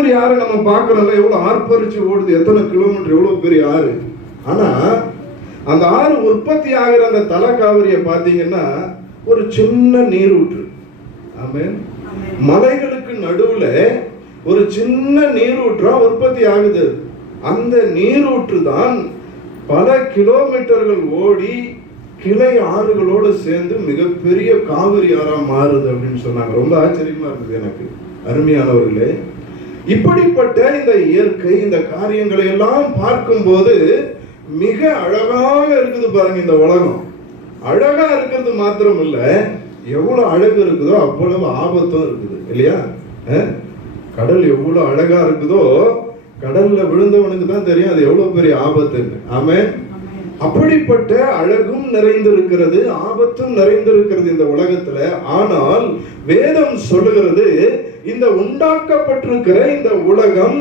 காவிரி ஆறு நம்ம பார்க்கறோம்ல எவ்வளவு ஆர்ப்பரிச்சு ஓடுது? எத்தனை கிலோமீட்டர் எவ்வளவு பெரிய ஆறு? ஆனா அந்த ஆறு உற்பத்தி ஆகிற அந்த தலை காவிரியை பார்த்தீங்கன்னா ஒரு சின்ன நீரூற்று ஆமென். மலைகளுக்கு நடுவுல ஒரு சின்ன நீரூற்றா உற்பத்தி ஆகுது. அந்த நீரூற்று தான் பல கிலோமீட்டர்கள் ஓடி கிளை ஆறுகளோடு சேர்ந்து மிகப்பெரிய காவிரி ஆறா மாறுது அப்படின்னு சொன்னாங்க. ரொம்ப ஆச்சரியமா இருந்தது எனக்கு. அருமையானவர்களே இப்படிப்பட்ட இந்த இயற்கை இந்த காரியங்களை எல்லாம் பார்க்கும்போது மிக அழகாக இருக்குது பாருங்க இந்த உலகம். அழகா இருக்கிறது மாத்திரம் இல்ல எவ்வளவு அழகு இருக்குதோ அவ்வளவு ஆபத்தும் இருக்குது இல்லையா? கடல் எவ்வளவு அழகா இருக்குதோ கடல்ல விழுந்தவனுக்கு தான் தெரியும் அது எவ்வளவு பெரிய ஆபத்துன்னு. ஆமே அப்படிப்பட்ட அழகும் நிறைந்திருக்கிறது ஆபத்தும் நிறைந்திருக்கிறது இந்த உலகத்துல. ஆனால் வேதம் சொல்லுகிறது இந்த உண்டாக்கப்பட்டிருக்கிற இந்த உலகம்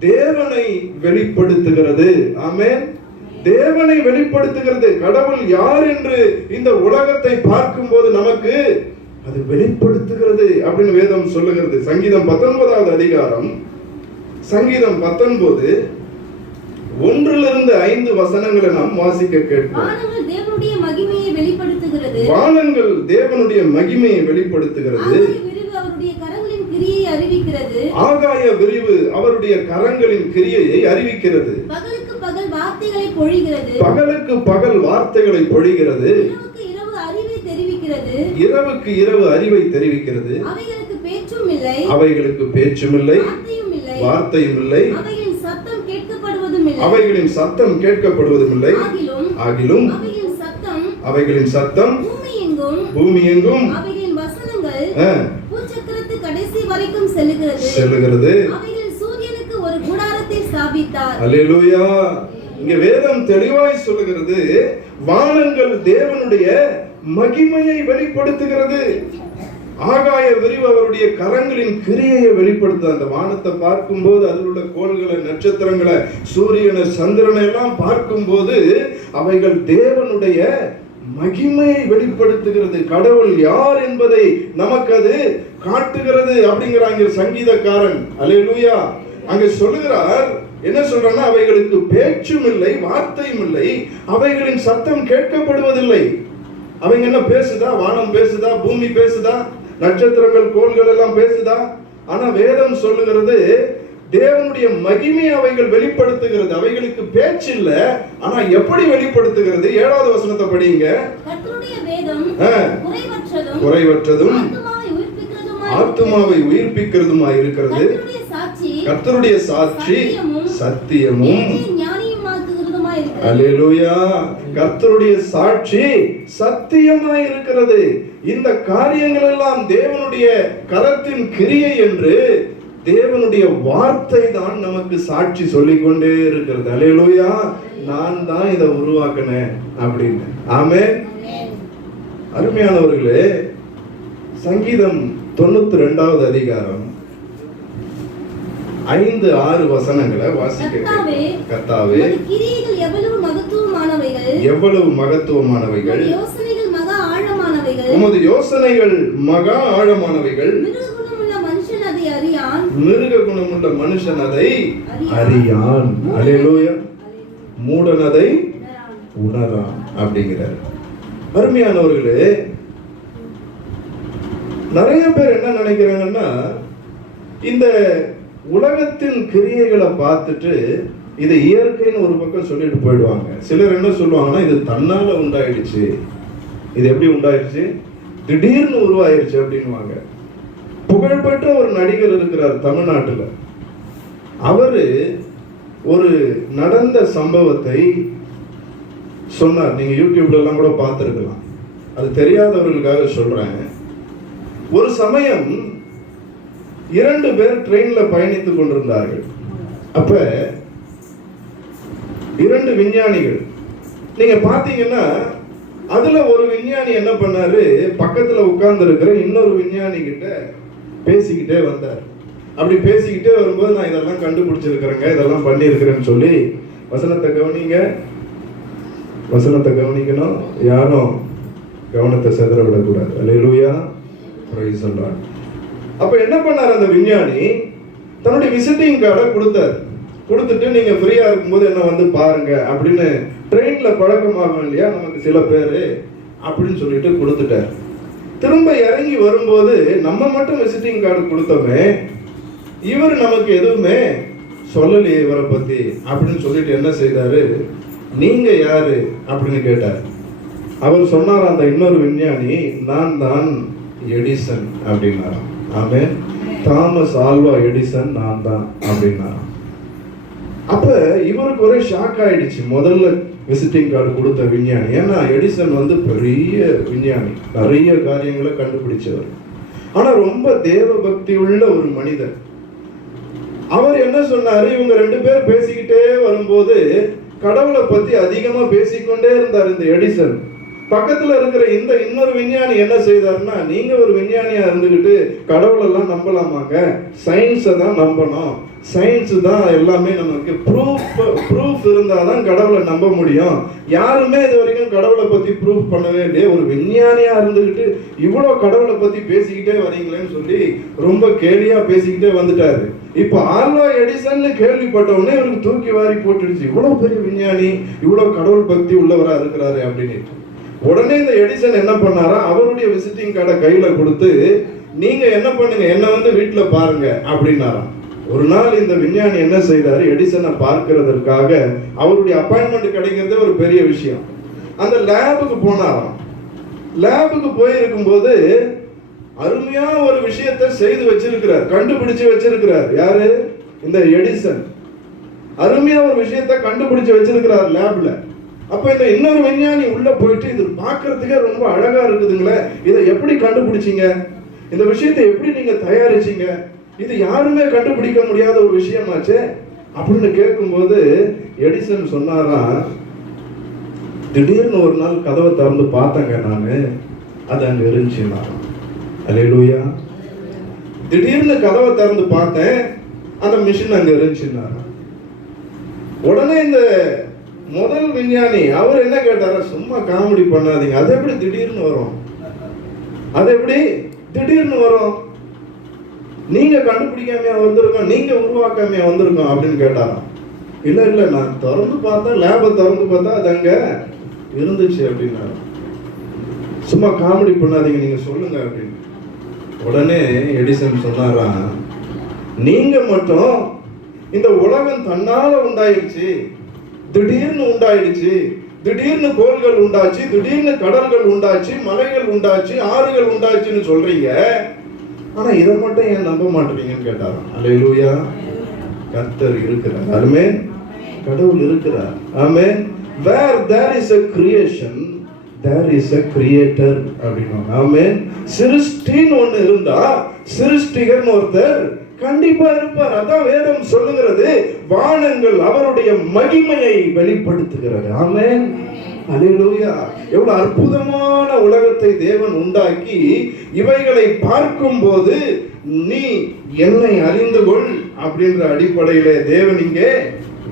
தேவனை வெளிப்படுத்துகிறது. ஆமென். தேவனை வெளிப்படுத்துகிறது. கடவுள் யார் என்று இந்த உலகத்தை பார்க்கும்போது நமக்கு அது வெளிப்படுத்துகிறது அப்படின்னு வேதம் சொல்லுகிறது. சங்கீதம் பத்தொன்பதாவது அதிகாரம் சங்கீதம் பத்தொன்பது ஒன்றிலிருந்து ஐந்து வசனங்களை நாம் வாசிக்க கேட்போம். வானங்கள் தேவனுடைய மகிமையை வெளிப்படுத்துகிறது வானங்கள் தேவனுடைய மகிமையை வெளிப்படுத்துகிறது ஆகாய விரிவு அவருடைய கரங்களின் கிரியை அறிவிக்கிறது. ஆகாய விரிவு அவருடைய கரங்களின் கிரியையை அறிவிக்கிறது. பகலுக்கு பகல் வார்த்தைகளை பொழிகிறது. பகலுக்கு பகல் வார்த்தைகளை பொழிகிறது. இரவுக்கு இரவு அறிவை தெரிவிக்கிறது. இரவுக்கு இரவு அறிவை தெரிவிக்கிறது. அவைகளுக்கு பேச்சும் இல்லை. அவைகளுக்கு வார்த்தையும் இல்லை. வார்த்தையும் இல்லை. அவைகளின் சத்தம் கேட்கப்படுவதும் இல்லை. அவைகளின் சத்தம் கேட்கப்படுவதும் இல்லை. ஆகிலும் அவைகளின் சத்தம் அவைகளின் சத்தம் பூமி எங்கும் பூமி எங்கும் அவைகளின் வசனங்கள் கடைசி வரைக்கும் செல்லுகிறது. சூரியனுக்கு ஒரு கூடாரத்தை ஸ்தாபித்தார். அல்லேலூயா. இங்க வேதம் தெளிவாய் சொல்லுகிறது வானங்கள் தேவனுடைய மகிமையை வெளிப்படுத்துகிறது. ஆகாய விரிவு அவருடைய கரங்களின் கிரியையை வெளிப்படுத்துது. அந்த வானத்தை பார்க்கும்போது அதில் உள்ள கோள்களை நட்சத்திரங்களை சூரியனை சந்திரனை எல்லாம் பார்க்கும்போது அவைகள் தேவனுடைய மகிமையை வெளிப்படுத்துகிறது. கடவுள் யார் என்பதை நமக்கு அது காட்டுகிறது அப்படிங்கிறாங்க சங்கீதக்காரன். அலையலூயா அங்க சொல்லுகிறார் என்ன சொல்றாங்கன்னா அவைகளுக்கு பேச்சும் இல்லை வார்த்தையும் இல்லை அவைகளின் சத்தம் கேட்கப்படுவதில்லை. அவங்க என்ன பேசுதா? வானம் பேசுதா? பூமி பேசுதா? நட்சத்திரங்கள் கோள்கள் எல்லாம் பேசுதா? ஆனா வேதம் சொல்லுகிறது தேவனுடைய மகிமை அவைகள் வெளிப்படுத்துகிறது. அவைகளுக்கு பேச்சு இல்ல ஆனா எப்படி வெளிப்படுத்துகிறது? ஏழாவது வசனத்தை படிங்க. குறைவற்றதும் ஆத்துமாவை உயிர்ப்பிக்கிறதுமாய் இருக்கிறது. கர்த்தருடைய சாட்சி சத்தியமும் அல்லேலூயா கர்த்தருடைய சாட்சி சத்தியமாய் இருக்கிறது. இந்த காரியங்கள் எல்லாம் தேவனுடைய கரத்தின் கிரியை என்று தேவனுடைய வார்த்தை தான் நமக்கு சாட்சி சொல்லிக் கொண்டே இருக்கிறது. அல்லேலூயா நான் தான் இதை உருவாக்கினேன் அப்படின்னு. ஆமே அருமையானவர்களே சங்கீதம் தொண்ணூத்தி ரெண்டாவது அதிகாரம் ஐந்து ஆறு வசனங்களை வாசிக்க கர்த்தாவே, கேட்கிறோம். கர்த்தாவே உமது கிரியைகள் எவ்வளவு மகத்துவமானவைகள்? எவ்வளவு மகத்துவமானவைகள்? உமது யோசனைகள் மகா ஆழமானவைகள் உமது யோசனைகள் மகா ஆழமானவைகள் மிருக குணமுள்ள மனுஷன் அதை அறியான் மிருக குணமுள்ள மனுஷன் அதை அறியான். அல்லேலூயா மூடன் அதை உணரான் அப்படிங்கிறார். அருமையானவர்களே நிறைய பேர் என்ன நினைக்கிறாங்கன்னா இந்த உலகத்தின் கிரியைகளை பார்த்துட்டு இது இயற்கைன்னு ஒரு பக்கம் சொல்லிட்டு போயிடுவாங்க. சிலர் என்ன சொல்லுவாங்கன்னா இது தன்னால உண்டாயிடுச்சு. இது எப்படி உண்டாயிருச்சு? திடீர்னு உருவாயிருச்சு அப்படின்னுவாங்க. புகழ்பெற்ற ஒரு நடிகர் இருக்கிறார் தமிழ்நாட்டில். அவர் ஒரு நடந்த சம்பவத்தை சொன்னார். நீங்கள் யூடியூப்லலாம் கூட பார்த்துருக்கலாம். அது தெரியாதவர்களுக்காக சொல்கிறேன் ஒரு சமயம் இரண்டு பேர் ட்ரெயினில் பயணித்துக் கொண்டிருந்தார்கள். அப்போ இரண்டு விஞ்ஞானிகள். நீங்கள் பார்த்தீங்கன்னா அதுல ஒரு விஞ்ஞானி என்ன பண்ணாரு? பக்கத்துல உட்கார்ந்து இருக்கிற இன்னொரு விஞ்ஞானி கிட்ட பேசிக்கிட்டே வந்தார். அப்படி பேசிக்கிட்டே வரும்போது நான் இதெல்லாம் கண்டுபிடிச்சிருக்கிறேங்க இதெல்லாம் பண்ணியிருக்கிறேன்னு சொல்லி வசனத்தை கவனிங்க. வசனத்தை கவனிக்கணும். யாரும் கவனத்தை செதற விடக்கூடாது அலையிலூயா பிரைஸ் சொல்றாங்க அப்ப என்ன பண்ணார் அந்த விஞ்ஞானி? தன்னுடைய விசிட்டிங் கார்டை கொடுத்தார். கொடுத்துட்டு நீங்க ஃப்ரீயா இருக்கும்போது என்ன வந்து பாருங்க அப்படின்னு ட்ரெயின்ல பழக்கமாகும் இல்லையா? நமக்கு சில பேர் அப்படின்னு சொல்லிட்டு கொடுத்துட்டார். திரும்ப இறங்கி வரும்போது நம்ம மட்டும் விசிட்டிங் கார்டு கொடுத்தோமே இவர் நமக்கு எதுவுமே சொல்லலையே இவரை பத்தி அப்படின்னு சொல்லிட்டு என்ன செய்தாரு? நீங்க யாரு? அப்படின்னு கேட்டார். அவர் சொன்னார் அந்த இன்னொரு விஞ்ஞானி நான் தான் எடிசன் அப்படின்னாராம் ஆமே தாமஸ் ஆல்வா எடிசன் நான் தான் அப்படின்னாராம் அப்ப இவருக்கு ஒரே ஷாக் ஆயிடுச்சு. முதல்ல விசிட்டிங் கார்டு கொடுத்த விஞ்ஞானி. ஏன்னா எடிசன் வந்து பெரிய விஞ்ஞானி. நிறைய காரியங்களை கண்டுபிடிச்சவர். ஆனால் ரொம்ப தேவ பக்தி உள்ள ஒரு மனிதன் அவர் என்ன சொன்னார்? இவங்க ரெண்டு பேர் பேசிக்கிட்டே வரும்போது கடவுளை பற்றி அதிகமாக பேசிக்கொண்டே இருந்தார் இந்த எடிசன். பக்கத்துல இருக்கிற இந்த இன்னொரு விஞ்ஞானி என்ன செய்தாருன்னா நீங்க ஒரு விஞ்ஞானியா இருந்துகிட்டு கடவுளெல்லாம் நம்பலாமாங்க? சயின்ஸை தான் நம்பணும். சயின்ஸ் தான் எல்லாமே நமக்கு ப்ரூஃப் ப்ரூஃப் இருந்தால் தான் கடவுளை நம்ப முடியும். யாருமே இது வரைக்கும் கடவுளை பத்தி ப்ரூஃப் பண்ணவே இல்லையே. ஒரு விஞ்ஞானியா இருந்துகிட்டு இவ்வளோ கடவுளை பத்தி பேசிக்கிட்டே வரீங்களேன்னு சொல்லி ரொம்ப கேலியா பேசிக்கிட்டே வந்துட்டாரு. இப்போ ஆல்வா எடிசன் கேள்விப்பட்ட உடனே இவருக்கு தூக்கி வாரி போட்டுடுச்சு. இவ்வளவு பெரிய விஞ்ஞானி இவ்வளவு கடவுள் பக்தி உள்ளவரா இருக்கிறாரு அப்படின்னு. உடனே இந்த எடிசன் என்ன பண்ணாரா? அவருடைய விசிட்டிங் கார்டை கையில கொடுத்து நீங்க என்ன பண்ணுங்க? என்ன வந்து வீட்டுல பாருங்க அப்படின்னாராம். ஒரு நாள் இந்த விஞ்ஞானி என்ன செய்தாரு? எடிசனை பார்க்கறதற்காக அவருடைய அப்பாயின்மெண்ட் கிடைக்கிறதே ஒரு பெரிய விஷயம். அந்த லேபுக்கு போனாராம். லேபுக்கு போயிருக்கும் போது அருமையா ஒரு விஷயத்தை செய்து வச்சிருக்கிறார். கண்டுபிடிச்சு வச்சிருக்கிறார். யாரு? இந்த எடிசன் அருமையா ஒரு விஷயத்தை கண்டுபிடிச்சு வச்சிருக்கிறார் லேப்ல அப்ப இந்த இன்னொரு விஞ்ஞானி உள்ள போயிட்டு இது பார்க்கறதுக்கே ரொம்ப அழகா இருக்குதுங்களே. இதை எப்படி கண்டுபிடிச்சிங்க? இந்த விஷயத்தை எப்படி நீங்க தயாரிச்சீங்க? இது யாருமே கண்டுபிடிக்க முடியாத ஒரு விஷயமாச்சே? அப்படின்னு கேட்கும்போது எடிசன் சொன்னாராம் திடீர்னு ஒரு நாள் கதவை திறந்து பார்த்தேங்க நானு. அது அங்க இருந்துச்சுன்னா அலையலூயா திடீர்னு கதவை திறந்து பார்த்தேன். அந்த மிஷின் அங்க இருந்துச்சுன்னா உடனே இந்த முதல் விஞ்ஞானி அவர் என்ன கேட்டாரா? சும்மா காமெடி பண்ணாதீங்க. அது எப்படி திடீர்னு வரும்? அது எப்படி திடீர்னு வரும்? நீங்க கண்டுபிடிக்காமையா வந்திருக்கோம் நீங்க உருவாக்காமையா வந்திருக்கோம் அப்படின்னு கேட்டாராம். இல்ல இல்ல நான் திறந்து பார்த்தா லேபை திறந்து பார்த்தா அது அங்க இருந்துச்சு அப்படின்னாரு. சும்மா காமெடி பண்ணாதீங்க நீங்க சொல்லுங்க அப்படின்னு. உடனே எடிசன் சொன்னாரா நீங்க மட்டும் இந்த உலகம் தன்னால உண்டாயிருச்சு. திடீர்னு உண்டாயிடுச்சு. திடீர்னு கோள்கள் உண்டாச்சு திடீர்னு கடல்கள் உண்டாச்சு மலைகள் உண்டாச்சு ஆறுகள் உண்டாச்சுன்னு சொல்றீங்க. ஆனா இதை மட்டும் ஏன் நம்ப மாட்டீங்கன்னு கேட்டாராம். அல்லேலூயா கர்த்தர் இருக்கிறார். அருமே கடவுள் இருக்கிறார். ஆமே where there is a creation there is a creator அப்படின்னு ஆமே சிருஷ்டின்னு ஒன்று இருந்தா சிருஷ்டிகர்னு ஒருத்தர் கண்டிப்பா இருப்பார். அதான் வேதம் சொல்லுகிறது. வானங்கள் அவருடைய மகிமையை வெளிப்படுத்துகிறது. ஆமேன். அலையலூயா எவ்வளவு அற்புதமான உலகத்தை தேவன் உண்டாக்கி இவைகளை பார்க்கும்போது நீ என்னை அறிந்து கொள் அப்படின்ற அடிப்படையிலே தேவன் இங்கே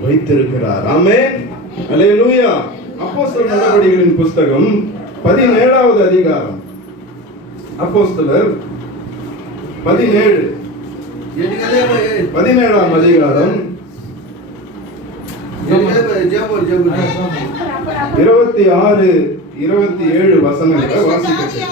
வைத்திருக்கிறார். ஆமென். அல்லேலூயா அப்போஸ்தலர் நடவடிக்கைகளின் புஸ்தகம் பதினேழாவது அதிகாரம். அப்போஸ்தலர் பதினேழு. பதினேழாம் அதிகாரம். இருபத்தி ஆறு இருபத்தி ஏழு வசனங்களை வாசிக்க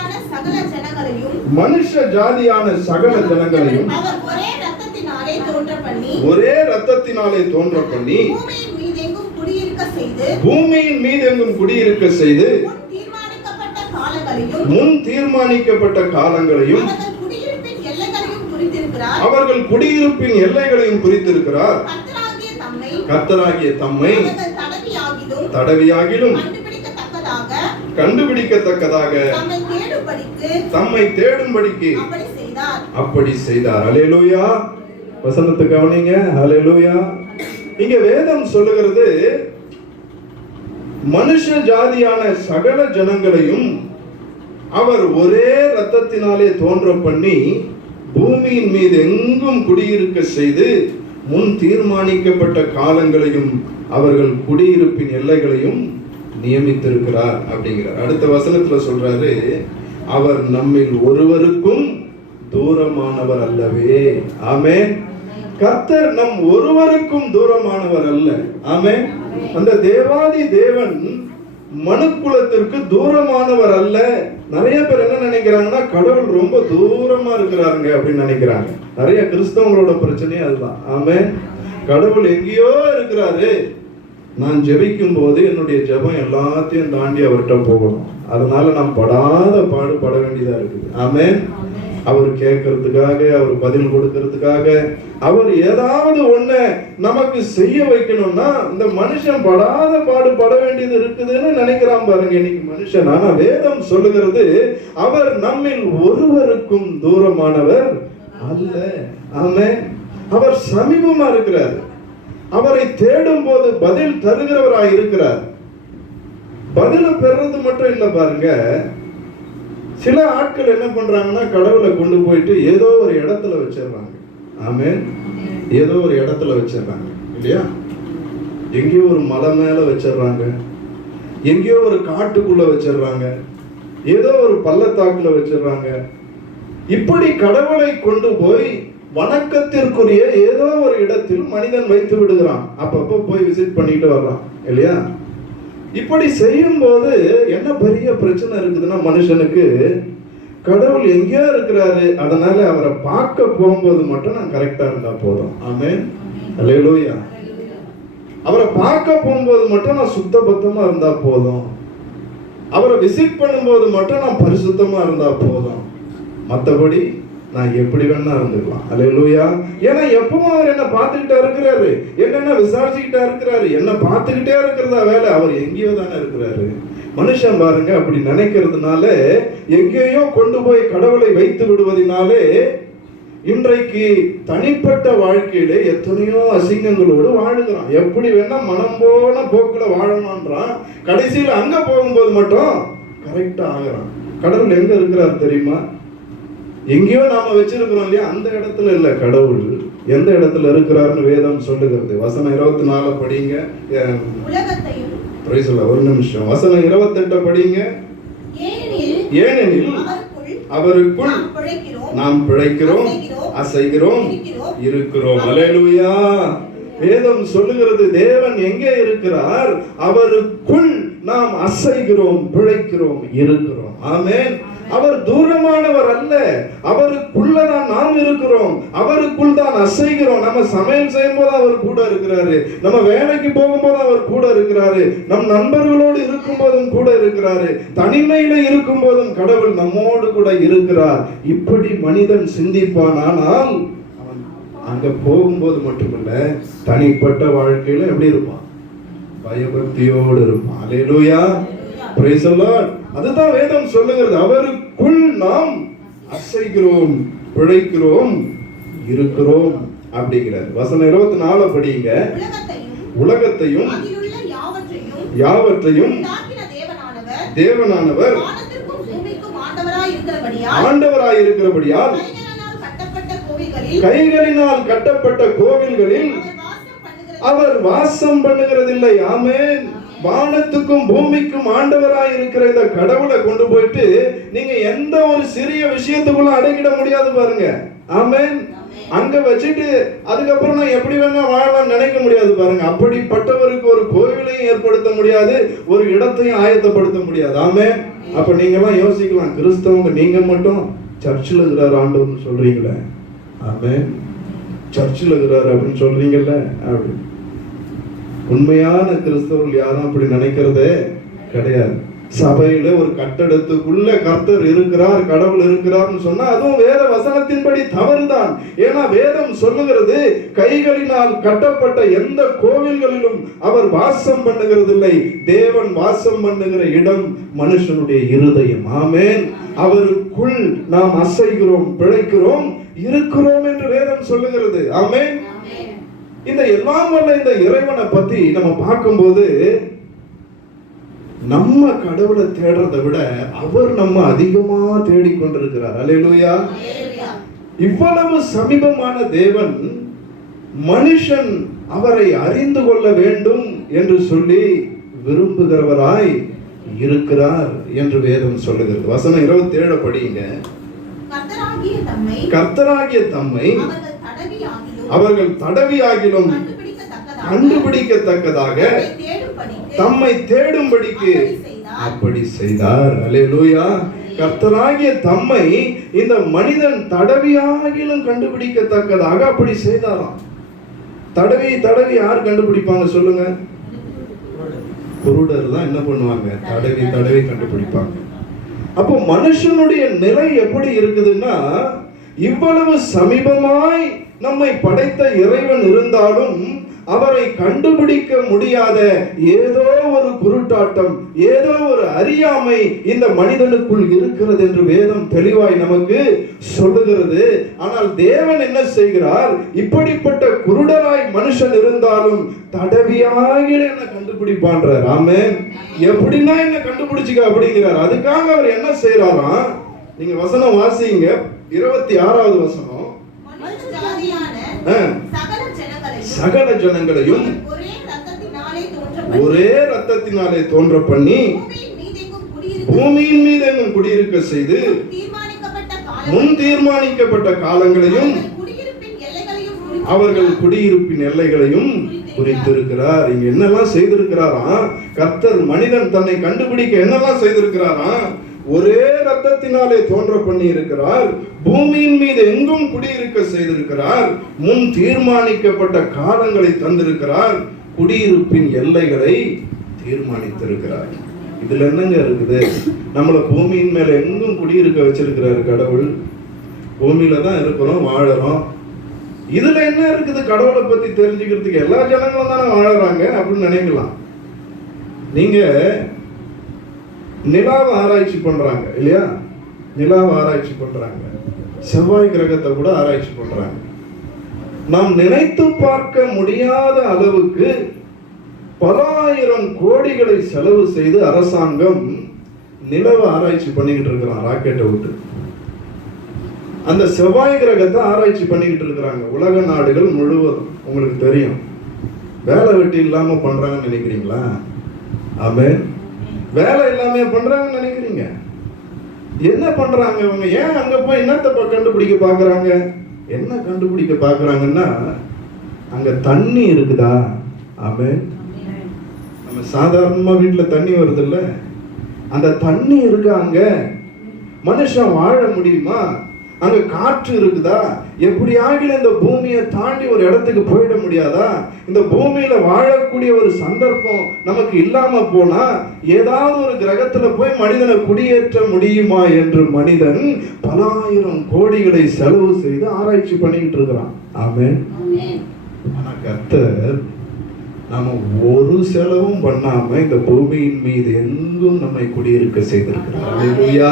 மனுஷ ஜாதியான சகல ஜனங்களையும் ஒரே ரத்தத்தினாலே தோன்ற பண்ணி ஒரே ரத்தத்தினாலே தோன்ற பண்ணி பூமியின் மீதெங்கும் குடியிருக்க செய்து பூமியின் மீது எங்கும் குடியிருக்க செய்து முன் தீர்மானிக்கப்பட்ட காலங்களையும் முன் தீர்மானிக்கப்பட்ட காலங்களையும் அவர்கள் குடியிருப்பின் எல்லைகளையும் குறித்திருக்கிறார் அவர்கள் குடியிருப்பின் எல்லைகளையும் குறித்திருக்கிறார். கர்த்தராகிய தம்மை. தடவியாகிலும் கண்டுபிடிக்கத்தக்கதாக தம்மை தேடும்படிக்கு அப்படி செய்தார். அலேலூயா வசனத்தை கவனிங்க. அலேலூயா இங்க வேதம் சொல்லுகிறது மனுஷ ஜாதியான சகல ஜனங்களையும் அவர் ஒரே ரத்தத்தினாலே தோன்ற பண்ணி பூமியின் மீது எங்கும் குடியிருக்க செய்து முன் தீர்மானிக்கப்பட்ட காலங்களையும் அவர்கள் குடியிருப்பின் எல்லைகளையும் நியமித்திருக்கிறார் அப்படிங்கிறார். அடுத்த வசனத்துல சொல்றாரு அவர் நம்மில் ஒருவருக்கும் தூரமானவர் அல்லவே. ஆமே கர்த்தர் நம் ஒருவருக்கும் தூரமானவர் அல்ல. ஆமே அந்த தேவாதி தேவன் மனுக்குலத்திற்கு தூரமானவர் அல்ல. நிறைய பேர் என்ன நினைக்கிறாங்கன்னா கடவுள் ரொம்ப தூரமா இருக்கிறாருங்க அப்படின்னு நினைக்கிறாங்க. நிறைய கிறிஸ்தவங்களோட பிரச்சனையே அதுதான். ஆமே கடவுள் எங்கேயோ இருக்கிறாரு. நான் ஜெபிக்கும் போது என்னுடைய ஜெபம் எல்லாத்தையும் தாண்டி அவர்கிட்ட போகணும். அதனால நான் படாத பாடுபட வேண்டியதா இருக்குது. ஆமேன். அவர் கேட்கறதுக்காக அவர் பதில் கொடுக்கறதுக்காக அவர் ஏதாவது ஒண்ணு நமக்கு செய்ய வைக்கணும்னா இந்த மனுஷன் படாத பாடுபட வேண்டியது இருக்குதுன்னு நினைக்கிறான் பாருங்க. இன்னைக்கு மனுஷன் ஆனா வேதம் சொல்லுகிறது அவர் நம்மில் ஒருவருக்கும் தூரமானவர் அல்ல. ஆமே அவர் சமீபமா இருக்கிறார். அவரை தேடும் போது பதில் தருகிறவராய் இருக்கிறார். பதில பெறது மட்டும் இல்லை பாருங்க. சில ஆட்கள் என்ன பண்றாங்கன்னா கடவுளை கொண்டு போயிட்டு ஏதோ ஒரு இடத்துல வச்சிடுறாங்க. ஆமென். ஏதோ ஒரு இடத்துல வச்சிடுறாங்க. இல்லையா? எங்கேயோ ஒரு மலை மேல வச்சிடுறாங்க. எங்கேயோ ஒரு காட்டுக்குள்ள வச்சிடுறாங்க. ஏதோ ஒரு பள்ளத்தாக்குல வச்சிடுறாங்க. இப்படி கடவுளை கொண்டு போய் வணக்கத்திற்குரிய ஏதோ ஒரு இடத்தில் மனிதன் வைத்து விடுகிறான். அப்பப்போ போய் விசிட் பண்ணிட்டு வர்றான். இல்லையா? இப்படி செய்யும் போது என்ன பெரிய பிரச்சனை இருக்குதுன்னா மனுஷனுக்கு கடவுள் எங்கேயோ இருக்கிறாரு அதனால அவரை பார்க்க போகும்போது மட்டும் நான் கரெக்டா இருந்தா போதும். ஆமே அல்லேலூயா அவரை பார்க்க போகும்போது மட்டும் நான் சுத்த பத்தமா இருந்தா போதும். அவரை விசிட் பண்ணும்போது மட்டும் நான் பரிசுத்தமா இருந்தா போதும். மற்றபடி நான் எப்படி வேணா இருந்துக்கலாம். அலையலூயா ஏன்னா எப்பவும் அவர் என்ன பார்த்துக்கிட்டா இருக்கிறாரு. என்னென்ன விசாரிச்சுக்கிட்டா இருக்கிறாரு. என்ன பார்த்துக்கிட்டே இருக்கிறதா வேலை. அவர் எங்கேயோ தானே இருக்கிறாரு. மனுஷன் பாருங்க அப்படி நினைக்கிறதுனால எங்கேயோ கொண்டு போய் கடவுளை வைத்து விடுவதனாலே இன்றைக்கு தனிப்பட்ட வாழ்க்கையில எத்தனையோ அசிங்கங்களோடு வாழுகிறான். எப்படி வேணா மனம் போன போக்குல வாழணும்ன்றான். கடைசியில் அங்க போகும்போது மட்டும் கரெக்டா ஆகுறான். கடவுள் எங்க இருக்கிறார் தெரியுமா? எங்கேயோ நாம வச்சிருக்கிறோம் இல்லையா? அந்த இடத்துல இல்ல கடவுள். எந்த இடத்துல இருக்கிறார்னு வேதம் சொல்லுகிறது. வசனம் இருபத்தி நாலு படிங்க. ஒரு நிமிஷம். வசனம் இருபத்தெட்டு படிங்க. ஏனெனில் அவருக்குள் நாம் பிழைக்கிறோம். அசைகிறோம், இருக்கிறோம். அல்லேலூயா வேதம் சொல்லுகிறது தேவன் எங்கே இருக்கிறார்? அவருக்குள் நாம் அசைகிறோம் பிழைக்கிறோம் இருக்கிறோம். ஆமென். அவர் தூரமானவர் அல்ல. அவருக்குள்ளதான் நாம் இருக்கிறோம். அவருக்குள் தான் அசைகிறோம். நம்ம சமையல் செய்யும் போது அவர் கூட இருக்கிறாரு. நம்ம வேலைக்கு போகும்போது அவர் கூட இருக்கிறாரு. நம் நண்பர்களோடு இருக்கும் போதும் கூட இருக்கிறாரு. தனிமையில இருக்கும் போதும் கடவுள் நம்மோடு கூட இருக்கிறார். இப்படி மனிதன் சிந்திப்பான் ஆனால் அவன் அங்க போகும்போது மட்டுமல்ல தனிப்பட்ட வாழ்க்கையில எப்படி இருப்பான்? பயபக்தியோடு இருப்பான். அலையிலூயா அதுதான் வேதம் சொல்லுகிறது. அவருக்குள் நாம் அசைகிறோம் பிழைக்கிறோம் இருக்கிறோம் அப்படிங்கிறார். வசனம் இருபத்தி நாலு படிங்க உலகத்தையும் யாவற்றையும் தேவனானவர் ஆண்டவராய் இருக்கிறபடியால் கைகளினால் கட்டப்பட்ட கோவில்களில் அவர் வாசம் பண்ணுகிறதில்லை. ஆமென். வானத்துக்கும் பூமிக்கும் ஆண்டவராய் இருக்கிற இந்த கடவுளை கொண்டு போயிட்டு நீங்க எந்த ஒரு சிறிய விஷயத்துக்குள்ள அடங்கிட முடியாது பாருங்க. ஆமேன். அங்க வச்சுட்டு அதுக்கப்புறம் நான் எப்படி வேணா வாழலாம் நினைக்க முடியாது பாருங்க. அப்படிப்பட்டவருக்கு ஒரு கோவிலையும் ஏற்படுத்த முடியாது ஒரு இடத்தையும் ஆயத்தப்படுத்த முடியாது. ஆமே அப்ப நீங்க எல்லாம் யோசிக்கலாம் கிறிஸ்தவங்க நீங்க மட்டும் சர்ச்சில் இருக்கிறார் ஆண்டவர்னு சொல்றீங்களே. ஆமே சர்ச்சில் இருக்கிறார் அப்படின்னு சொல்றீங்கல்ல அப்படி. உண்மையான கிறிஸ்தவர்கள் யாரும் அப்படி நினைக்கிறதே கிடையாது. சபையில ஒரு கட்டடத்துக்குள்ள கர்த்தர் இருக்கிறார் கடவுள் இருக்கிறார்னு சொன்னா அதுவும் வேத வசனத்தின்படி தவறுதான். ஏன்னா வேதம் சொல்லுகிறது கைகளினால் கட்டப்பட்ட எந்த கோவில்களிலும் அவர் வாசம் பண்ணுகிறதில்லை. தேவன் வாசம் பண்ணுகிற இடம் மனுஷனுடைய இருதயம். ஆமேன். அவருக்குள் நாம் அசைகிறோம் பிழைக்கிறோம் இருக்கிறோம் என்று வேதம் சொல்லுகிறது. ஆமேன். இந்த எல்லாம் வல்ல இந்த இறைவனை பத்தி நம்ம பார்க்கும்போது நம்ம கடவுளை தேடுறதை விட அவர் நம்ம அதிகமா தேடிக்கொண்டிருக்கிறார். அல்லேலூயா. இவ்வளவு சமீபமான தேவன் மனுஷன் அவரை அறிந்து கொள்ள வேண்டும் என்று சொல்லி விரும்புகிறவராய் இருக்கிறார் என்று வேதம் சொல்லுகிறது. வசனம் இருபத்தி ஏழு தம்மை கர்த்தராகிய தம்மை அவர்கள் தடவியாகிலும் கண்டுபிடிக்கத்தக்கதாக தம்மை தேடும்படிக்கு அப்படி செய்தார். அல்லேலூயா. கர்த்தராகிய தம்மை இந்த மனிதன் தடவியாகிலும் கண்டுபிடிக்கத்தக்கதாக அப்படி செய்தாராம். தடவி தடவி யார் கண்டுபிடிப்பாங்க சொல்லுங்க. குருடர் தான் என்ன பண்ணுவாங்க? தடவி தடவி கண்டுபிடிப்பாங்க. அப்போ மனுஷனுடைய நிலை எப்படி இருக்குதுன்னா இவ்வளவு சமீபமாய் நம்மை படைத்த இறைவன் இருந்தாலும் அவரை கண்டுபிடிக்க முடியாத ஏதோ ஒரு குருட்டாட்டம் ஏதோ ஒரு அறியாமை இந்த மனிதனுக்குள் இருக்கிறது என்று வேதம் தெளிவாய் நமக்கு சொல்லுகிறது. ஆனால் தேவன் என்ன செய்கிறார்? இப்படிப்பட்ட குருடராய் மனுஷன் இருந்தாலும் தடவியாக என்ன கண்டுபிடிப்பான்றார். ஆமென். எப்படின்னா என்ன கண்டுபிடிச்சிக்க அப்படிங்கிறார். அதுக்காக அவர் என்ன செய்யறாராம் நீங்க வசனம் வாசிங்க. இருபத்தி ஆறாவது வசனம். சகல ஜனங்களையும் சகல ஜனங்களையும் ஒரே ரத்தத்தினாலே தோன்ற பண்ணி பூமியின் மீதெங்கும் குடியிருக்க பூமியின் மீது எங்கும் குடியிருக்க செய்து முன் தீர்மானிக்கப்பட்ட காலங்களையும் அவர்கள் குடியிருப்பின் எல்லைகளையும் குறித்து அவர்கள் குடியிருப்பின் எல்லைகளையும் குறித்திருக்கிறார் இங்க என்னெல்லாம் செய்திருக்கிறாராம்? கர்த்தர் மனிதன் தன்னை கண்டுபிடிக்க என்னெல்லாம் செய்திருக்கிறாராம்? ஒரே ரத்தத்தினாலே தோன்ற பண்ணி இருக்கிறார் பூமியின் மீது எங்கும் குடியிருக்க செய்திருக்கிறார். முன் தீர்மானிக்கப்பட்ட காலங்களை தந்திருக்கிறார். குடியிருப்பின் எல்லைகளை தீர்மானித்திருக்கிறார். இதுல என்னங்க இருக்குது? நம்மள பூமியின் மேல எங்கும் குடியிருக்க வச்சிருக்கிறாரு கடவுள். பூமியில தான் இருக்கிறோம் வாழறோம். இதுல என்ன இருக்குது? கடவுளை பத்தி தெரிஞ்சுக்கிறதுக்கு எல்லா ஜனங்களும் தானே வாழறாங்க அப்படின்னு நினைக்கலாம். நீங்க நிலாவை ஆராய்ச்சி பண்றாங்க இல்லையா? நிலாவை ஆராய்ச்சி பண்றாங்க. செவ்வாய் கிரகத்தை கூட ஆராய்ச்சி பண்றாங்க. நாம் நினைத்து பார்க்க முடியாத அளவுக்கு பல ஆயிரம் கோடிகளை செலவு செய்து அரசாங்கம் நிலவை ஆராய்ச்சி பண்ணிக்கிட்டு இருக்கிறான் ராக்கெட்டை விட்டு. அந்த செவ்வாய் கிரகத்தை ஆராய்ச்சி பண்ணிக்கிட்டு இருக்கிறாங்க. உலக நாடுகள் முழுவதும். உங்களுக்கு தெரியும். வேலை வெட்டி இல்லாம பண்றாங்கன்னு நினைக்கிறீங்களா? ஆமே வேலை எல்லாமே பண்ணுறாங்கன்னு நினைக்கிறீங்க? என்ன பண்ணுறாங்க இவங்க? ஏன் அங்கே போய் என்னத்தை கண்டுபிடிக்க பார்க்குறாங்க என்ன கண்டுபிடிக்க பார்க்குறாங்கன்னா அங்கே தண்ணி இருக்குதா? ஆமே நம்ம சாதாரணமாக வீட்டில் தண்ணி வருதில்ல? அந்த தண்ணி இருக்கா அங்கே? மனுஷன் வாழ முடியுமா? அங்க காற்று இருக்குதா? எப்படி ஆகிலும் இந்த பூமியை தாண்டி ஒரு இடத்துக்கு போயிட முடியாதா? இந்த பூமியில வாழக்கூடிய ஒரு சந்தர்ப்பம் நமக்கு இல்லாம போனா ஏதாவது ஒரு கிரகத்துல போய் மனிதனை குடியேற்ற முடியுமா என்று மனிதன் பலாயிரம் கோடிகளை செலவு செய்து ஆராய்ச்சி பண்ணிக்கிட்டு இருக்கிறான். ஆமென். ஆனா கர்த்தர் நாம ஒரு செலவும் பண்ணாம இந்த பூமியின் மீது எங்கும் நம்மை குடியிருக்க செய்திருக்கிறார். அல்லேலூயா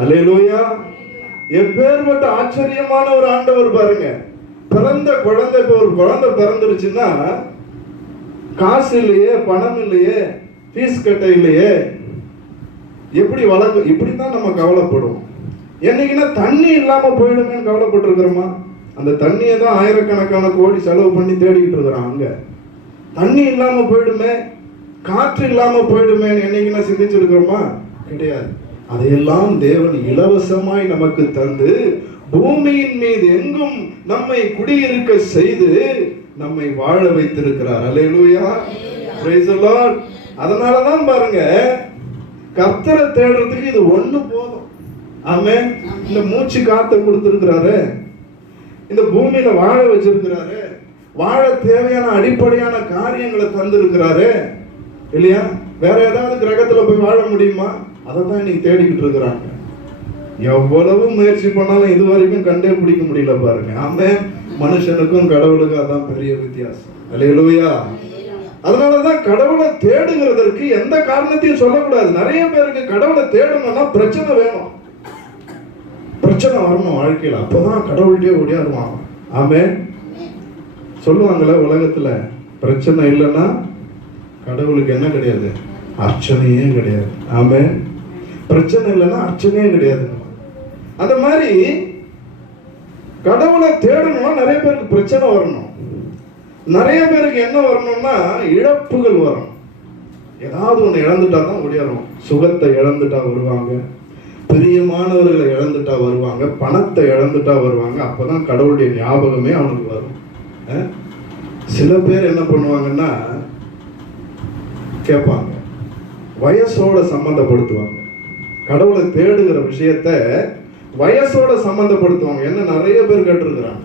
அல்லேலூயா எப்பேற்பட்ட ஆச்சரியமான ஒரு ஆண்டவர் பாருங்க. பிறந்த குழந்தை இப்போ ஒரு குழந்தை பிறந்துருச்சுன்னா காசு இல்லையே பணம் இல்லையே ஃபீஸ் கட்ட இல்லையே எப்படி வளர்க்க இப்படித்தான் நம்ம கவலைப்படுவோம். என்னைக்குன்னா தண்ணி இல்லாமல் போயிடுமேன்னு கவலைப்பட்டுருக்குறோமா? அந்த தண்ணியை தான் ஆயிரக்கணக்கான கோடி செலவு பண்ணி தேடிக்கிட்டு இருக்கிறான் அங்கே. தண்ணி இல்லாமல் போயிடுமே காற்று இல்லாமல் போயிடுமேன்னு என்னைக்குன்னா சிந்திச்சிருக்கிறோமா? கிடையாது. அதையெல்லாம் தேவன் இலவசமாய் நமக்கு தந்து பூமியின் மீது எங்கும் நம்மை குடியிருக்க செய்து நம்மை வாழ வைத்திருக்கிறார். அலையலூயா அதனாலதான் தான் பாருங்க கர்த்தரை தேடுறதுக்கு இது ஒண்ணு போதும். ஆமே இந்த மூச்சு காத்த கொடுத்திருக்கிறாரு. இந்த பூமியில வாழ வச்சிருக்கிறாரு. வாழ தேவையான அடிப்படையான காரியங்களை தந்திருக்கிறாரு. இல்லையா? வேற ஏதாவது கிரகத்துல போய் வாழ முடியுமா? அதை தான் இன்னைக்கு தேடிக்கிட்டு இருக்கிறாங்க. எவ்வளவு முயற்சி பண்ணாலும் இது வரைக்கும் கண்டே பிடிக்க முடியல பாருங்க. ஆமே மனுஷனுக்கும் கடவுளுக்கும் அதான் பெரிய வித்தியாசம். அல்லேலூயா அதனாலதான் கடவுளை தேடுகிறதற்கு எந்த காரணத்தையும் சொல்லக்கூடாது. நிறைய பேருக்கு கடவுளை தேடணும்னா பிரச்சனை வேணும். பிரச்சனை வரணும் வாழ்க்கையில. அப்பதான் கடவுள்கிட்டே ஓடியாருவான் ஆமே சொல்லுவாங்களே உலகத்துல பிரச்சனை இல்லைன்னா கடவுளுக்கு என்ன கிடையாது? அர்ச்சனையே கிடையாது. ஆமே பிரச்சனை இல்லைன்னா அர்ச்சனையே கிடையாது. அந்த மாதிரி கடவுளை தேடணும்னா நிறைய பேருக்கு பிரச்சனை வரணும். நிறைய பேருக்கு என்ன வரணும்னா இழப்புகள் வரணும் ஏதாவது ஒன்று இழந்துட்டா தான் ஒடியாரும் சுகத்தை இழந்துட்டா வருவாங்க. பிரியமானவர்களை இழந்துட்டா வருவாங்க. பணத்தை இழந்துட்டா வருவாங்க. அப்பதான் கடவுளுடைய ஞாபகமே அவனுக்கு வரும். சில பேர் என்ன பண்ணுவாங்கன்னா கேட்பாங்க. வயசோட சம்மந்தப்படுத்துவாங்க. கடவுளை தேடுகிற விஷயத்த வயசோட சம்மந்தப்படுத்துவாங்க என்ன நிறைய பேர் கேட்டிருக்கிறாங்க.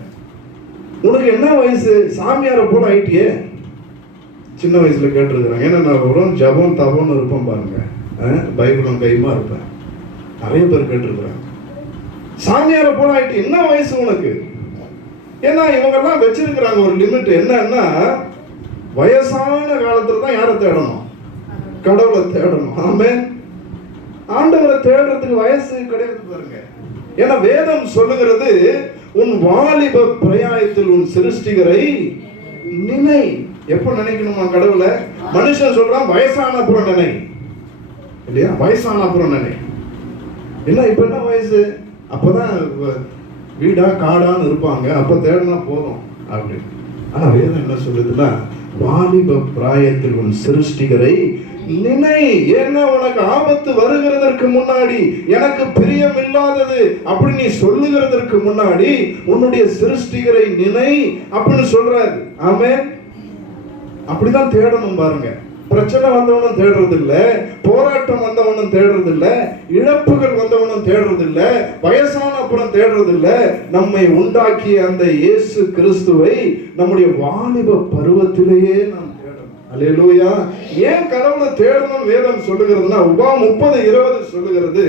உனக்கு என்ன வயசு? சாமியாரை போல ஆயிட்டியே. சின்ன வயசுல கேட்டிருக்கிறாங்க. ஏன்னா நான் வரும் ஜபம் தபம்னு இருப்பேன் பாருங்க. பைபிளும் கைமா இருப்பேன். நிறைய பேர் கேட்டிருக்கிறாங்க. சாமியாரை போல ஆயிட்டு என்ன வயசு உனக்கு? ஏன்னா இவங்கெல்லாம் வச்சிருக்கிறாங்க ஒரு லிமிட் என்னன்னா வயசான காலத்துல தான் யாரை தேடணும்? கடவுளை தேடணும். ஆமே ஆண்டவரை தேடுறதுக்கு வயசு கிடையாது பாருங்க. ஏன்னா வேதம் சொல்லுகிறது உன் வாலிப பிரயாயத்தில் உன் சிருஷ்டிகரை நினை. எப்ப நினைக்கணுமா கடவுளை? மனுஷன் சொல்றான் வயசான அப்புறம் நினை. இல்லையா? வயசான அப்புறம் நினை. என்ன இப்ப என்ன வயசு? அப்பதான் வீடா காடான்னு இருப்பாங்க. அப்ப தேடினா போதும். அப்படின்னு ஆனா வேதம் என்ன சொல்லுதுன்னா வாலிப பிராயத்தில் உன் சிருஷ்டிகரை நினை ஏன்னா உனக்கு ஆபத்து வருகிறதற்கு முன்னாடி எனக்கு பிரியம் இல்லாதது அப்படி நீ சொல்லுகிறதற்கு முன்னாடி உன்னுடைய சிருஷ்டிகரை நினை அப்படின்னு சொல்றாரு. ஆமே அப்படிதான் தேடணும் பாருங்க. பிரச்சனை வந்தவனும் தேடுறது இல்ல போராட்டம் வந்தவனும் தேடுறது இல்ல இழப்புகள் வந்தவனும் தேடுறது இல்ல வயசான அப்புறம் தேடுறது இல்ல நம்மை உண்டாக்கிய அந்த இயேசு கிறிஸ்துவை நம்முடைய வாலிப பருவத்திலேயே நாம் அலையலூயா ஏன் கடவுளை தேடணும் வேதம் சொல்லுகிறதுனா உபா முப்பது இருபது சொல்லுகிறது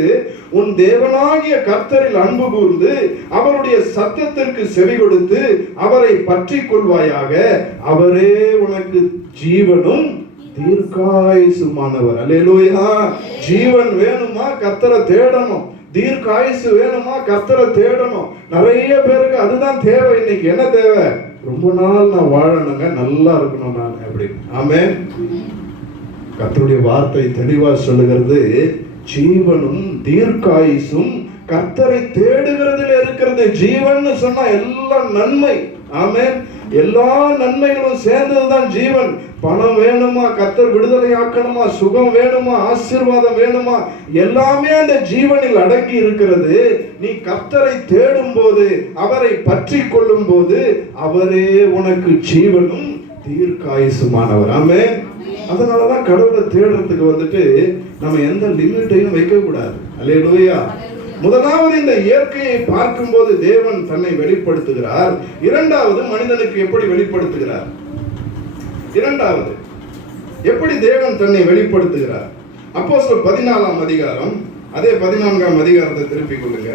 உன் தேவனாகிய கர்த்தரில் அன்பு கூர்ந்து அவருடைய சத்தத்திற்கு செவி கொடுத்து அவரை பற்றி கொள்வாயாக. அவரே உனக்கு ஜீவனும் தீர்க்காயுசுமானவர். அலையலூயா ஜீவன் வேணுமா கர்த்தரை தேடணும்? தீர்க்காயுசு வேணுமா கர்த்தரை தேடணும்? நிறைய பேருக்கு அதுதான் தேவை இன்னைக்கு. என்ன தேவை? ரொம்ப நாள் நான் வாழணுங்க நல்லா இருக்கணும் நான் அப்படி ஆமே கத்தருடைய வார்த்தை தெளிவா சொல்லுகிறது ஜீவனும் தீர்க்காயுசும் கர்த்தரை தேடுகிறதுல இருக்கிறது. ஜீவன் சொன்னா எல்லாம் நன்மை. ஆமென். எல்லா நன்மைகளும் சேர்ந்ததுதான் ஜீவன். பணம் வேணுமா? கத்தர் விடுதலை ஆக்கணுமா? சுகம் வேணுமா? ஆசீர்வாதம் வேணுமா? எல்லாமே அந்த ஜீவனில் அடங்கி இருக்கிறது. நீ கத்தரை தேடும் போது அவரை பற்றி கொள்ளும் போது அவரே உனக்கு ஜீவனும் தீர்க்காயுசுமானவர். ஆமே அதனாலதான் கடவுளை தேடுறதுக்கு வந்துட்டு நம்ம எந்த லிமிட்டையும் வைக்க கூடாது அல்லையா முதலாவது இந்த இயற்கையை பார்க்கும்போது தேவன் தன்னை வெளிப்படுத்துகிறார். இரண்டாவது மனிதனுக்கு எப்படி வெளிப்படுத்துகிறார்? இரண்டாவது எப்படி தேவன் தன்னை வெளிப்படுத்துகிறார்? அப்போ பதினாலாம் அதிகாரம் அதே பதினான்காம் அதிகாரத்தை திருப்பிக் கொள்ளுங்க.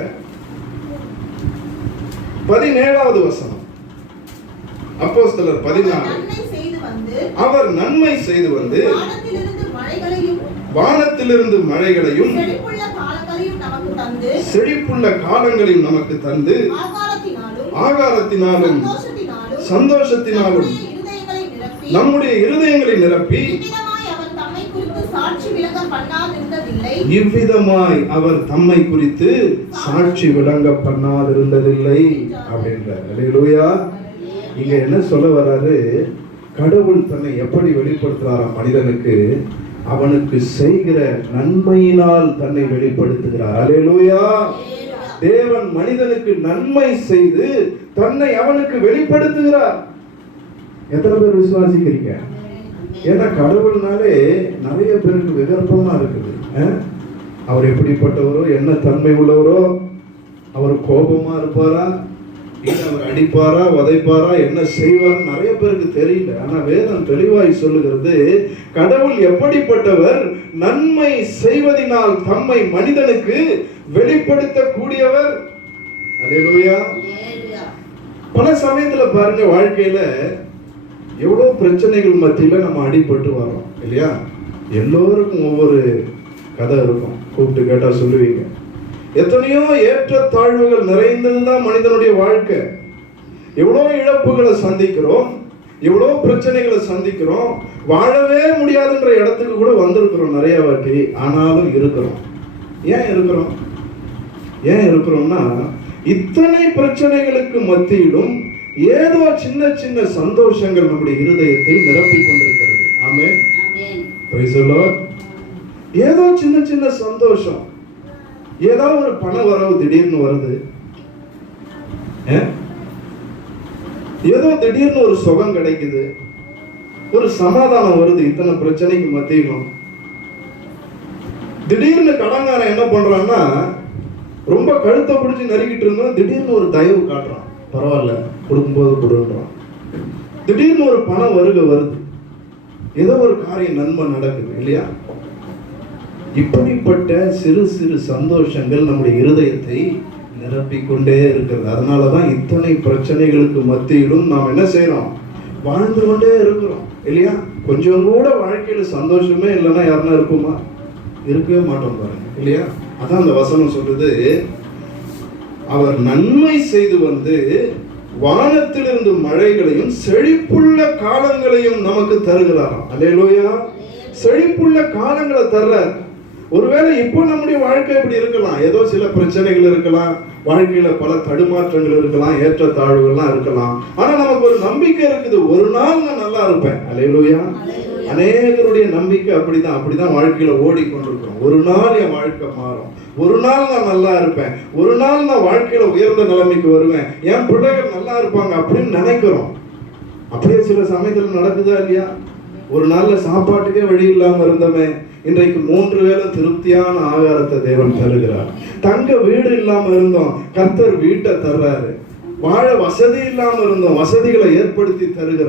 பதினேழாவது வசனம். அப்போஸ்தலர் பதினாலு நன்மை செய்து வந்து அவர் நன்மை செய்து வந்து வானத்திலிருந்து மழைகளையும் வானத்திலிருந்து மழைகளையும் செழிப்புள்ள காலங்களையும் நமக்கு தந்து செழிப்புள்ள காலங்களையும் நமக்கு தந்து ஆகாரத்தினாலும் சந்தோஷத்தினாலும் நம்முடைய இருதயங்களை நிரப்பி இவ்விதமாய் அவர் தம்மை குறித்து சாட்சி விளங்க பண்ணாதிருந்ததில்லை. அப்படின்றார். இங்க என்ன சொல்ல வராரு கடவுள் தன்னை எப்படி வெளிப்படுத்துறாராம் மனிதனுக்கு? அவனுக்கு செய்கிற நன்மையினால் தன்னை வெளிப்படுத்துகிறார். அல்லேலூயா தேவன் மனிதனுக்கு நன்மை செய்து தன்னை அவனுக்கு வெளிப்படுத்துகிறார். எத்தனை பேர் விசுவாசிக்கிறீங்க? ஏன்னா கடவுள்னாலே நிறைய பேருக்கு விகற்பமா இருக்குது. அவர் எப்படிப்பட்டவரோ என்ன தன்மை உள்ளவரோ அவர் கோபமா இருப்பாரா? இல்ல அவர் அடிப்பாரா உதைப்பாரா என்ன செய்வார் நிறைய பேருக்கு தெரியல. ஆனா வேதம் தெளிவாய் சொல்லுகிறது கடவுள் எப்படிப்பட்டவர் நன்மை செய்வதினால் தம்மை மனிதனுக்கு வெளிப்படுத்தக்கூடியவர். அல்லேலூயா பல சமயத்துல பாருங்க வாழ்க்கையில எவ்வளவு பிரச்சனைகள் மத்தியில நம்ம அடிபட்டு வரோம் இல்லையா? எல்லோருக்கும் ஒவ்வொரு கதை இருக்கும். கூப்பிட்டு கேட்டா சொல்லுவீங்க. எத்தனையோ ஏற்ற தாழ்வுகள் நிறைந்ததுதான் மனிதனுடைய வாழ்க்கை. எவ்வளோ இழப்புகளை சந்திக்கிறோம் எவ்வளோ பிரச்சனைகளை சந்திக்கிறோம் வாழவே முடியாதுன்ற இடத்துக்கு கூட வந்திருக்கிறோம் நிறைய வாட்டி ஆனாலும் இருக்கிறோம். ஏன் இருக்கிறோம்? ஏன் இருக்கிறோம்னா இத்தனை பிரச்சனைகளுக்கு மத்தியிலும் ஏதோ சின்ன சின்ன சந்தோஷங்கள் நம்முடைய இருதயத்தை நிரப்பிக் கொண்டிருக்கிறது. ஆமே. ஏதோ சின்ன சின்ன சந்தோஷம். ஏதோ ஒரு பண வரவு திடீர்னு வருது ஏ? ஏதோ திடீர்னு ஒரு சுகம் கிடைக்குது ஒரு சமாதானம் வருது இத்தனை பிரச்சனைக்கு மத்தியிலும். திடீர்னு கடன்காரன் என்ன பண்றான்னா ரொம்ப கழுத்தை பிடிச்சி நறுக்கிட்டு இருந்தோம் திடீர்னு ஒரு தயவு காட்டுறான். பரவாயில்ல கொடுக்கும்போது கொடுன்றான். திடீர்னு ஒரு பணம் வருக வருது. ஏதோ ஒரு காரியம் நன்மை நடக்குது இல்லையா? இப்படிப்பட்ட சிறு சிறு சந்தோஷங்கள் நம்முடைய இருதயத்தை நிரப்பிக்கொண்டே இருக்கிறது. அதனால தான் இத்தனை பிரச்சனைகளுக்கு மத்தியிலும் நாம் என்ன செய்கிறோம் வாழ்ந்து கொண்டே இருக்கிறோம் இல்லையா? கொஞ்சம் கூட வாழ்க்கையில் சந்தோஷமே இல்லைன்னா யாருன்னா இருக்குமா இருக்கவே மாட்டோம் பாருங்க இல்லையா? அதான் அந்த வசனம் சொல்றது அவர் நன்மை செய்து வந்து வானத்திலிருந்து மழைகளையும் செழிப்புள்ள காலங்களையும் நமக்கு தருகிறாராம். அல்லேலூயா. செழிப்புள்ள காலங்களை தர்றார். ஒருவேளை இப்போ நம்முடைய வாழ்க்கை இப்படி இருக்கலாம். ஏதோ சில பிரச்சனைகள் இருக்கலாம். வாழ்க்கையில பல தடுமாற்றங்கள் இருக்கலாம். ஏற்றத்தாழ்வுகள்லாம் இருக்கலாம். ஆனா நமக்கு ஒரு நம்பிக்கை இருக்குது. ஒரு நாள் நான் நல்லா இருப்பேன். அல்லேலூயா. அநேகருடைய நம்பிக்கை அப்படிதான். அப்படிதான் வாழ்க்கையில ஓடிக்கொண்டிருக்கிறோம். ஒரு நாள் என் வாழ்க்கை மாறும். ஒரு நாள் நான் நல்லா இருப்பேன். ஒரு நாள் நான் வாழ்க்கையில உயர்ந்த நிலைமைக்கு வருவேன். என் பிள்ளைகள் நல்லா இருப்பாங்க அப்படின்னு நினைக்கிறோம். அப்படியே சில சமயத்துல நடக்குதா இல்லையா? ஒரு நாள்ல சாப்பாட்டுக்கே வழி இல்லாம இருந்தோமே இன்றைக்கு மூன்று வேளை திருப்தியான ஆகாரத்தை தேவன் தருகிறார். தங்க வீடு இல்லாம இருந்தோம் கர்த்தர் வீட்டை தர்றாரு வாழ வசதி இல்லாம இருந்தோம் வசதிகளை ஏற்படுத்தி தருகிறார்.